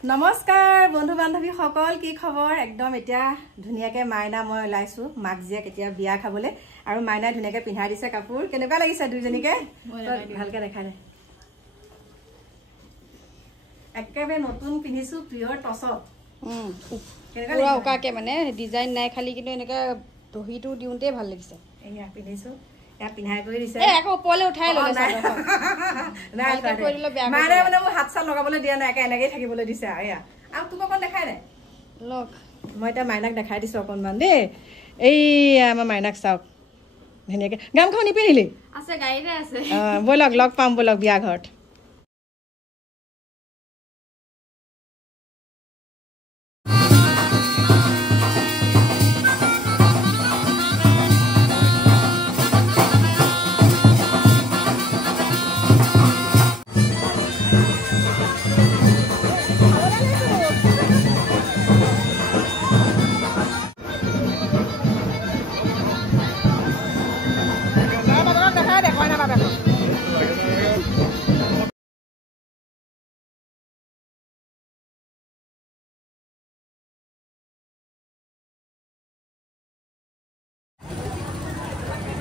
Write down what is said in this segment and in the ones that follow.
নমস্কাৰ বন্ধু বান্ধৱী সকল কি খবৰ একদম এতিয়া ধুনিয়াকে মাইনা মই লাইছো মাক জিয়া কেতিয়া বিয়া খাবলে আৰু মাইনা ধুনিয়াকে পিন্ধাই দিছে কাপোৰ কেনেকুৱা লাগিছে দুইজনীকে ভালকে দেখাই দে একেবাৰে নতুন পিনিছো পিয়ৰ টছত পুৰা ওকাকে মানে ডিজাইন নাই খালি কিন্তু এনেকা দহিটো দিওঁতে ভাল লাগিছে এয়া পিনিছো या पिन्हाय কৰি দিছে এ আকৌ ওপৰলে উঠাই ললে নাই কৰি দিলে বেয়া মাৰে মানে মই হাত চাল লগাবলৈ দিয়া নাই এনেকৈ থাকিবলৈ দিছে আয়া আৰু তোক অকন দেখাই নাই লক মই এটা মাইনাক দেখাই দিছো অকনমান দে এই আমাৰ মাইনাক চাওক ধুনীয়াকে গামখন নিপিন্ধিলি আছে গাড়ীতে আছে বলক লগ পাম বলক বিয়া ঘৰত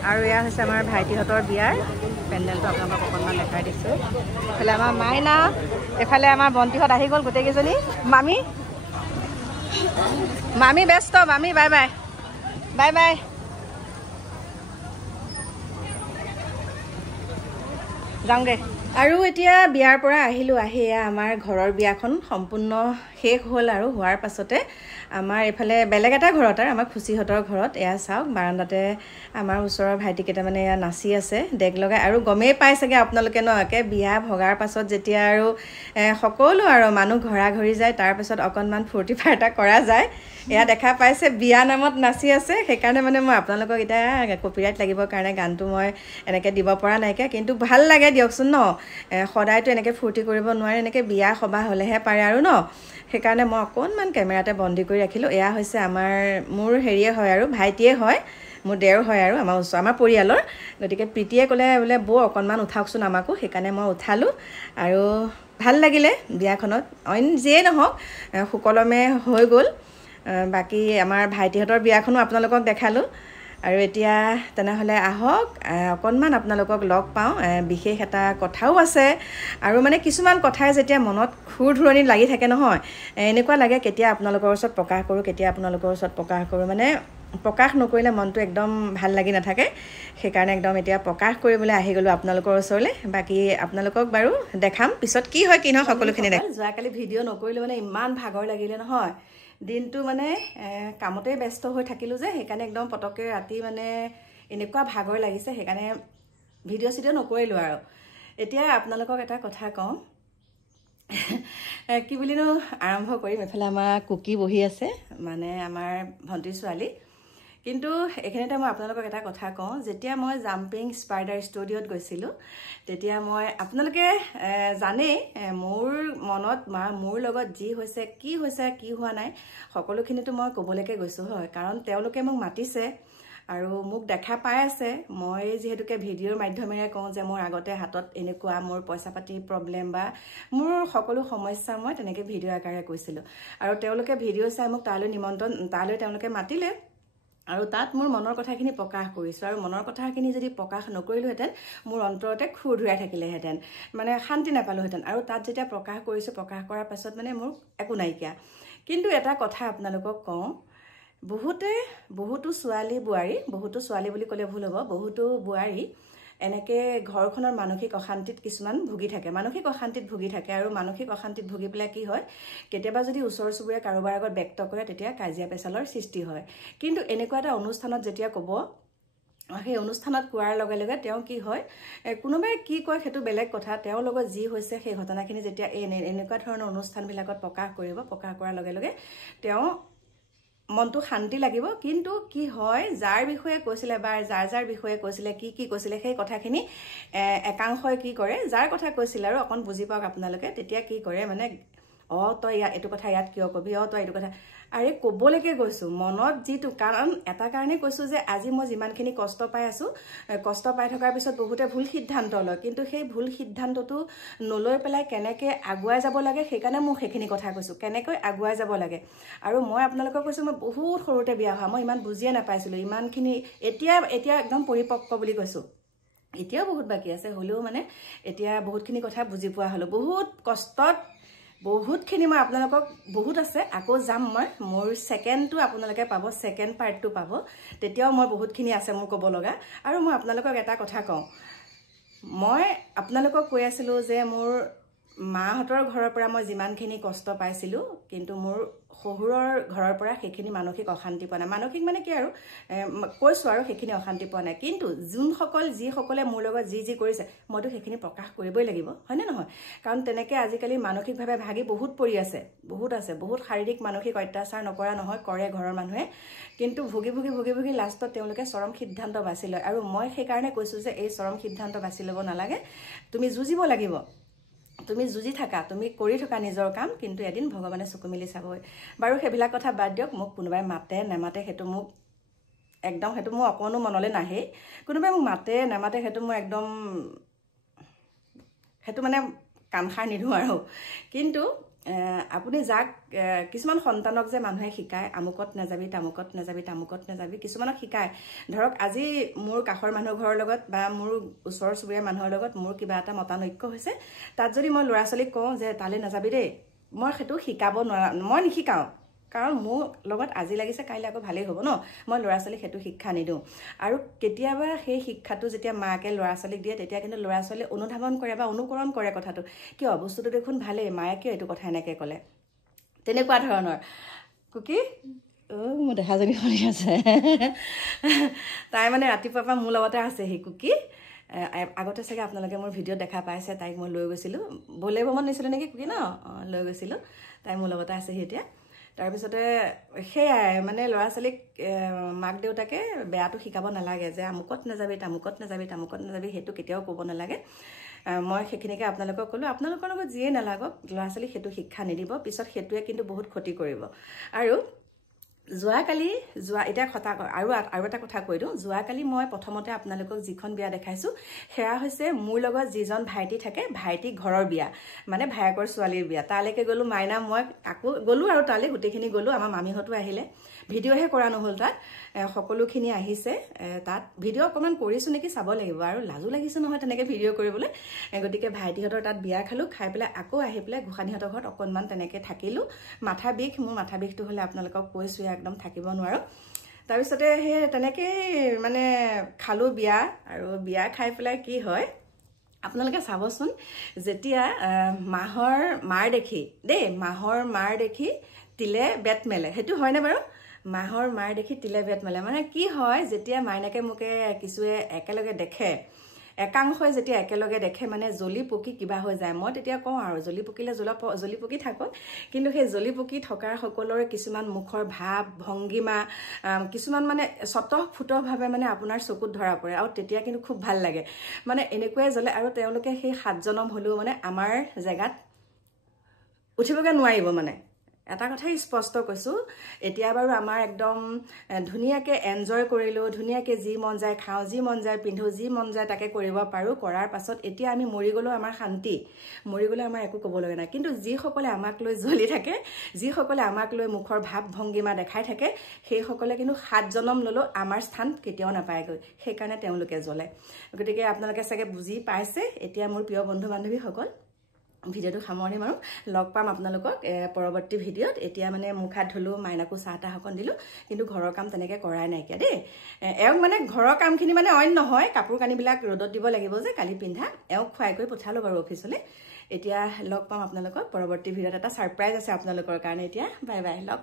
আৰু এয়া হৈছে আমাৰ ভাইটিহঁতৰ বিয়াৰ পেণ্ডেলটো আপোনালোকক অকণমান দেখাই দিছোঁ এফালে আমাৰ মাইনা এফালে আমাৰ বন্তিহঁত আহি গ'ল গোটেইকেইজনী মামী মামী ব্যস্ত মামী বাই বাই বাই বাই যাওঁগে আৰু এতিয়া বিয়াৰ পৰা আহিলোঁ আহি এয়া আমাৰ ঘৰৰ বিয়াখন সম্পূৰ্ণ শেষ হ'ল আৰু হোৱাৰ পাছতে আমাৰ এইফালে বেলেগ এটা ঘৰত আৰু আমাৰ খুচিহঁতৰ ঘৰত এয়া চাওক বাৰাণ্ডাতে আমাৰ ওচৰৰ ভাইটিকেইটা মানে এয়া নাচি আছে ডেক লগাই আৰু গমেই পাই চাগে আপোনালোকে ন একে বিয়া ভগাৰ পাছত যেতিয়া আৰু সকলো আৰু মানুহ ঘৰা ঘৰি যায় তাৰপিছত অকণমান ফূৰ্তি ফাৰ্তা কৰা যায় এয়া দেখা পাইছে বিয়া নামত নাচি আছে সেইকাৰণে মানে মই আপোনালোকক এতিয়া কপিৰাইট লাগিবৰ কাৰণে গানটো মই এনেকৈ দিব পৰা নাইকিয়া কিন্তু ভাল লাগে দিয়কচোন ন সদায়তো এনেকৈ ফূৰ্তি কৰিব নোৱাৰে এনেকৈ বিয়া সভা হ'লেহে পাৰে আৰু ন সেইকাৰণে মই অকণমান কেমেৰাতে বন্দী কৰি ৰাখিলোঁ এয়া হৈছে মোৰ হেৰিয়ে হয় আৰু ভাইটিয়ে হয় মোৰ দেওৰ হয় আৰু আমাৰ পৰিয়ালৰ গতিকে প্ৰীতিয়ে ক'লে বোলে বৌ অকণমান উঠাওকচোন আমাকো সেইকাৰণে মই উঠালোঁ আৰু ভাল লাগিলে বিয়াখনত অইন যিয়েই নহওক সুকলমে হৈ গ'ল বাকী আমাৰ ভাইটিহঁতৰ বিয়াখনো আপোনালোকক দেখালোঁ আৰু এতিয়া তেনেহ'লে আহক অকণমান আপোনালোকক লগ পাওঁ বিশেষ এটা কথাও আছে আৰু মানে কিছুমান কথাই যেতিয়া মনত খুৰ ধুৰণি লাগি থাকে নহয় এনেকুৱা লাগে কেতিয়া আপোনালোকৰ ওচৰত প্ৰকাশ কৰোঁ কেতিয়া আপোনালোকৰ ওচৰত প্ৰকাশ কৰোঁ মানে প্ৰকাশ নকৰিলে মনটো একদম ভাল লাগি নাথাকে সেইকাৰণে একদম এতিয়া প্ৰকাশ কৰিবলৈ আহি গ'লোঁ আপোনালোকৰ ওচৰলৈ বাকী আপোনালোকক বাৰু দেখাম পিছত কি হয় কি নহয় সকলোখিনি দেখাম যোৱাকালি ভিডিঅ' নকৰিলোঁ মানে ইমান ভাগৰ লাগিলে নহয় দিনটো মানে কামতে ব্যস্ত হৈ থাকিলোঁ যে সেইকাৰণে একদম পটককৈ ৰাতি মানে এনেকুৱা ভাগৰ লাগিছে সেইকাৰণে ভিডিঅ' চিডিঅ' নকৰিলোঁ আৰু এতিয়া আপোনালোকক এটা কথা কওঁ কি বুলিনো আৰম্ভ কৰিম এফালে আমাৰ কুকি বহি আছে মানে আমাৰ ভণ্টিৰ ছোৱালী কিন্তু এইখিনিতে মই আপোনালোকক এটা কথা কওঁ যেতিয়া মই জাম্পিং স্পাইডাৰ ষ্টুডিঅ'ত গৈছিলোঁ তেতিয়া মই আপোনালোকে জানেই মোৰ মনত মোৰ লগত যি হৈছে কি হোৱা নাই সকলোখিনিতো মই ক'বলৈকে গৈছোঁ হয় কাৰণ তেওঁলোকে মোক মাতিছে আৰু মোক দেখা পাই আছে মই যিহেতুকে ভিডিঅ'ৰ মাধ্যমেৰে কওঁ যে মোৰ আগতে হাতত এনেকুৱা মোৰ পইচা পাতি প্ৰব্লেম বা মোৰ সকলো সমস্যা মই তেনেকৈ ভিডিঅ' আকাৰে কৈছিলোঁ আৰু তেওঁলোকে ভিডিঅ' চাই মোক তালৈ তেওঁলোকে মাতিলে আৰু তাত মোৰ মনৰ কথাখিনি প্ৰকাশ কৰিছোঁ আৰু মনৰ কথাখিনি যদি প্ৰকাশ নকৰিলোহেঁতেন মোৰ অন্তৰতে খুৰ ধুৱাই থাকিলেহেঁতেন মানে শান্তি নাপালোহেঁতেন আৰু তাত যেতিয়া প্ৰকাশ কৰিছোঁ প্ৰকাশ কৰাৰ পাছত মানে মোৰ একো নাইকিয়া কিন্তু এটা কথা আপোনালোকক কওঁ বহুতো ছোৱালী বুলি ক'লে ভুল হ'ব বহুতো বোৱাৰী এনেকৈ ঘৰখনৰ মানসিক অশান্তিত কিছুমান ভুগি থাকে মানসিক অশান্তিত ভুগি থাকে আৰু মানসিক অশান্তিত ভুগি পেলাই কি হয় কেতিয়াবা যদি ওচৰ চুবুৰীয়া কাৰোবাৰ আগত ব্যক্ত কৰে তেতিয়া কাজিয়া পেচালৰ সৃষ্টি হয় কিন্তু এনেকুৱা এটা অনুষ্ঠানত যেতিয়া ক'ব সেই অনুষ্ঠানত কোৱাৰ লগে লগে তেওঁ কি হয় কোনোবাই কি কয় সেইটো বেলেগ কথা তেওঁৰ লগত যি হৈছে সেই ঘটনাখিনি যেতিয়া এনেকুৱা ধৰণৰ অনুষ্ঠানবিলাকত প্ৰকাশ কৰাৰ লগে লগে তেওঁ মনটো শান্তি লাগিব কিন্তু কি হয় যাৰ বিষয়ে কৈছিলে বা যাৰ বিষয়ে কৈছিলে কি কৈছিলে সেই কথাখিনি একাংশই কি কৰে যাৰ কথা কৈছিল আৰু অকণ বুজি পাওক আপোনালোকে তেতিয়া কি কৰে মানে তই এইটো কথা ইয়াত কিয় কবি, তই এইটো কথা আৰে ক'বলৈকে গৈছোঁ মনত যিটো, কাৰণ এটা কাৰণে কৈছোঁ যে আজি মই যিমানখিনি কষ্ট পাই আছোঁ, কষ্ট পাই থকাৰ পিছত বহুতে ভুল সিদ্ধান্ত লয়, কিন্তু সেই ভুল সিদ্ধান্তটো নলৈ পেলাই কেনেকৈ আগুৱাই যাব লাগে সেইকাৰণে মোক সেইখিনি কথা কৈছোঁ, কেনেকৈ আগুৱাই যাব লাগে। আৰু মই আপোনালোকক কৈছোঁ মই বহুত সৰুতে বিয়া হোৱা, মই ইমান বুজিয়ে নাপাইছিলোঁ ইমানখিনি, এতিয়া একদম পৰিপক্ক বুলি কৈছোঁ। এতিয়াও বহুত বাকী আছে, হ'লেও মানে এতিয়া বহুতখিনি কথা বুজি পোৱা হ'লোঁ, বহুত কষ্টত বহুতখিনি মই আপোনালোকক বহুত আছে, আকৌ যাম মই, মোৰ ছেকেণ্ডটো আপোনালোকে পাব, ছেকেণ্ড পাৰ্টটো পাব, তেতিয়াও মই বহুতখিনি আছে মোৰ ক'ব লগা। আৰু মই আপোনালোকক এটা কথা কওঁ, মই আপোনালোকক কৈ আছিলোঁ যে মোৰ মাহঁতৰ ঘৰৰ পৰা মই যিমানখিনি কষ্ট পাইছিলোঁ, কিন্তু মোৰ শহুৰৰ ঘৰৰ পৰা সেইখিনি মানসিক অশান্তি পোৱা নাই। মানসিক মানে কি আৰু কৈছোঁ আৰু সেইখিনি অশান্তি পোৱা নাই, কিন্তু যিসকলে মোৰ লগত যি কৰিছে মইতো সেইখিনি প্ৰকাশ কৰিবই লাগিব, হয়নে নহয়? কাৰণ তেনেকৈ আজিকালি মানসিকভাৱে ভাগি বহুত পৰি আছে, বহুত শাৰীৰিক মানসিক অত্যাচাৰ নকৰা নহয়, কৰে ঘৰৰ মানুহে, কিন্তু ভুগি লাষ্টত তেওঁলোকে চৰম সিদ্ধান্ত বাছি লয়। আৰু মই সেইকাৰণে কৈছোঁ যে এই চৰম সিদ্ধান্ত বাছি ল'ব নালাগে, তুমি যুঁজিব লাগিব, তুমি যুঁজি থাকা, তুমি কৰি থকা নিজৰ কাম, কিন্তু এদিন ভগৱানে চকু মেলি চাবই। বাৰু সেইবিলাক কথা বাদ দিয়ক, মোক কোনোবাই মাতে নেমাতে সেইটো মোৰ অকণো মনলৈ নাহেই, কোনোবাই মোক মাতে নেমাতে সেইটো মোৰ একদম সেইটো মানে কাণসাৰ নিদিওঁ আৰু। কিন্তু আপুনি যাক কিছুমান সন্তানক যে মানুহে শিকায় আমুকত নাযাবি তামুকত নাযাবি, কিছুমানক শিকায়, ধৰক আজি মোৰ কাষৰ মানুহ ঘৰৰ লগত বা মোৰ ওচৰ চুবুৰীয়া মানুহৰ লগত মোৰ কিবা এটা মতানৈক্য হৈছে, তাত যদি মই ল'ৰা ছোৱালীক কওঁ যে তালৈ নাযাবি দেই, মই সেইটো শিকাব নোৱাৰা, মই নিশিকাওঁ, কাৰণ মোৰ লগত আজি লাগিছে কাইলৈ আকৌ ভালেই হ'ব ন, মই ল'ৰা ছোৱালীক সেইটো শিক্ষা নিদিওঁ। আৰু কেতিয়াবা সেই শিক্ষাটো যেতিয়া মাকে ল'ৰা ছোৱালীক দিয়ে, তেতিয়া কিন্তু ল'ৰা ছোৱালীয়ে অনুধাৱন কৰে বা অনুকৰণ কৰে কথাটো, কিয় বস্তুটো দেখোন ভালেই, মায়ে কিয় এইটো কথা এনেকৈ ক'লে, তেনেকুৱা ধৰণৰ। কুকি মোৰ দেহাজনী শুনি আছে, তাই মানে ৰাতিপুৱাৰ পৰা মোৰ লগতে আছে সেই কুকি। আগতে চাগে আপোনালোকে মোৰ ভিডিঅ'ত দেখা পাইছে, তাইক মই লৈ গৈছিলোঁ, বলে ভ্ৰমণ নিছিলোঁ নেকি কুকি ন, লৈ গৈছিলোঁ, তাই মোৰ লগতে আছেহি এতিয়া। তাৰপিছতে সেয়াই মানে ল'ৰা ছোৱালীক মাক দেউতাকে বেয়াটো শিকাব নালাগে, যে আমুকত নাযাবি তামুকত নাযাবি, সেইটো কেতিয়াও ক'ব নালাগে। মই সেইখিনিকে আপোনালোকক ক'লোঁ, আপোনালোকৰ লগত যিয়ে নালাগক ল'ৰা ছোৱালীক সেইটো শিক্ষা নিদিব, পিছত সেইটোৱে কিন্তু বহুত ক্ষতি কৰিব। আৰু এতিয়া আৰু এটা কথা কৈ দিওঁ, যোৱাকালি মই প্ৰথমতে আপোনালোকক যিখন বিয়া দেখাইছোঁ সেয়া হৈছে মোৰ লগত যিজন ভাইটি থাকে, ভাইটি ঘৰৰ বিয়া, মানে ভায়েকৰ ছোৱালীৰ বিয়া। তালৈকে গ'লোঁ, মাইনা মই আকৌ গ'লোঁ আৰু তালৈ গোটেইখিনি গ'লোঁ, আমাৰ মামীহঁতো আহিলে, ভিডিঅ'হে কৰা নহ'ল, তাত সকলোখিনি আহিছে, তাত ভিডিঅ' অকণমান কৰিছোঁ নেকি চাব লাগিব, আৰু লাজো লাগিছে নহয় তেনেকৈ ভিডিঅ' কৰিবলৈ। গতিকে ভাইটিহঁতৰ তাত বিয়া খালোঁ, খাই পেলাই আকৌ আহি পেলাই গোসাঁনীহঁতৰ ঘৰত অকণমান তেনেকৈ থাকিলোঁ। মোৰ মাথা বিষটো হ'লে আপোনালোকক কৈছোঁ একদম থাকিব নোৱাৰোঁ। তাৰপিছতে সেই তেনেকেই মানে খালোঁ বিয়া, আৰু বিয়া খাই পেলাই কি হয় আপোনালোকে চাবচোন, যেতিয়া মাহৰ মাৰ দেখি তিলে বেট মেলে, সেইটো হয়নে বাৰু? মাহৰ মাৰ দেখি তিলে বেট মেলে মানে কি হয়, যেতিয়া মাইনাকে মোকে কিছুৱে একেলগে দেখে, একাংশই যেতিয়া একেলগে দেখে মানে জ্বলি পকি কিবা হৈ যায়। মই তেতিয়া কওঁ আৰু জ্বলি পকিলে জ্বলি পকি থাকক, কিন্তু সেই জ্বলি পকি থকাৰ সকলোৰে কিছুমান মুখৰ ভাৱ ভংগীমা, কিছুমান মানে স্বতঃফুতভাৱে মানে আপোনাৰ চকুত ধৰা পৰে, আৰু তেতিয়া কিন্তু খুব ভাল লাগে, মানে এনেকুৱাই জ্বলে। আৰু তেওঁলোকে সেই 7 জনম হ'লেও মানে আমাৰ জেগাত উঠিবগৈ নোৱাৰিব। মানে এটা কথাই স্পষ্ট কৈছোঁ, এতিয়া বাৰু আমাৰ একদম ধুনীয়াকৈ এনজয় কৰিলোঁ, ধুনীয়াকৈ যি মন যায় খাওঁ, যি মন যায় পিন্ধোঁ, যি মন যায় তাকে কৰিব পাৰোঁ। কৰাৰ পাছত এতিয়া আমি মৰি গ'লেও আমাৰ শান্তি, মৰি গ'লে আমাৰ একো ক'ব লগা নাই। কিন্তু যিসকলে আমাক লৈ জ্বলি থাকে, যিসকলে আমাক লৈ মুখৰ ভাৱ ভংগীমা দেখাই থাকে, সেইসকলে কিন্তু 7 জনম ল'লেও আমাৰ স্থান কেতিয়াও নাপায়গৈ, সেইকাৰণে তেওঁলোকে জ্বলে। গতিকে আপোনালোকে চাগে বুজি পাইছে। এতিয়া মোৰ প্ৰিয় বন্ধু বান্ধৱীসকল, ভিডিঅ'টো সামৰণি মাৰোঁ, লগ পাম আপোনালোকক পৰৱৰ্তী ভিডিঅ'ত। এতিয়া মানে মুখ হাত ধুলোঁ, মাইনাকো চাহ তাহ অকণ দিলোঁ, কিন্তু ঘৰৰ কাম তেনেকৈ কৰাই নাইকিয়া দেই। এওঁক মানে ঘৰৰ কামখিনি মানে অইন নহয়, কাপোৰ কানিবিলাক ৰ'দত দিব লাগিব যে কালি পিন্ধা, এওঁক খুৱাই কৰি পঠালোঁ বাৰু অফিচলৈ। এতিয়া লগ পাম আপোনালোকক পৰৱৰ্তী ভিডিঅ'ত, এটা ছাৰপ্ৰাইজ আছে আপোনালোকৰ কাৰণে। এতিয়া বাই বাই, লগ